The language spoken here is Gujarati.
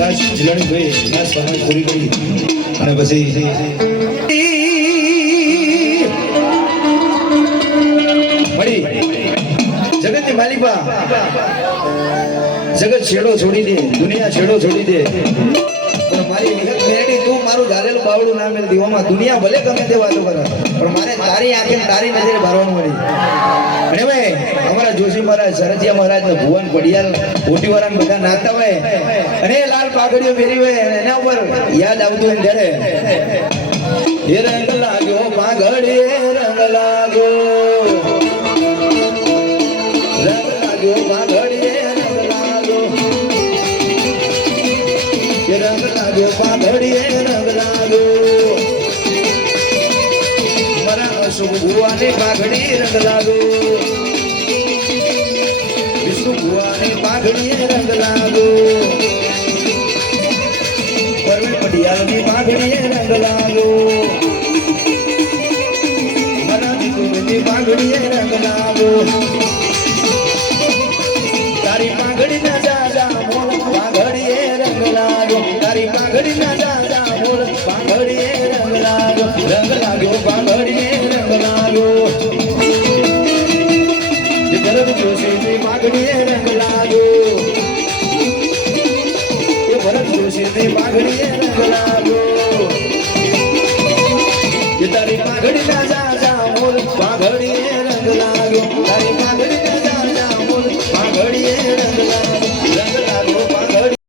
લાસ્ટ જીલાણી ભાઈ લાસ્ટ સમય પૂરી કરી અને પછી મળી જગતની માલિકા જગત છેડો છોડી દે દુનિયા છેડો છોડી દે પણ મારી વિગત મેડી તું મારું ધારેલું બાવડું ના મેળ દીવામાં દુનિયા ભલે ગમે તે વાતો કરે પણ મારે તારી આંખે તારી નજરે ભરવાનું મળી અને ભાઈ અમારા જોશી મહારાજ સરજીયા મહારાજ ને ભુવન પડિયાલ કોટીવાળા બધા નાતા હોય અને લાલ પાઘડીઓ પહેરી હોય એના ઉપર યાદ આવતું હોય ત્યારે એ રંગ લાગ્યો પાઘડી રંગ લાગ્યો પાઘડી રંગ લાગ્યો રંગ લાગ્યો પાઘડી રંગ લાગ્યો મારા અશુભ ભુવાની પાઘડી રંગ લાગ્યો વિષ્ણુ ભુવાની પાઘડી રંગ લાગ્યો પરમે પટિયાલની પાઘડી રંગ લાગ્યો મારા દીકરીની પાઘડી રંગ લાગ્યો તારી પાઘડી ના જાજા મોલ પાઘડી રંગ લાગ્યો તારી પાઘડી ના જાજા મોલ પાઘડી રંગ લાગ્યો પાઘડી રંગ લાગ્યો ભરત જોશીની પાઘડી રંગ લાગ્યો એ ભરત જોશીની પાઘડી રંગ લાગ્યો એ તારી પાઘડી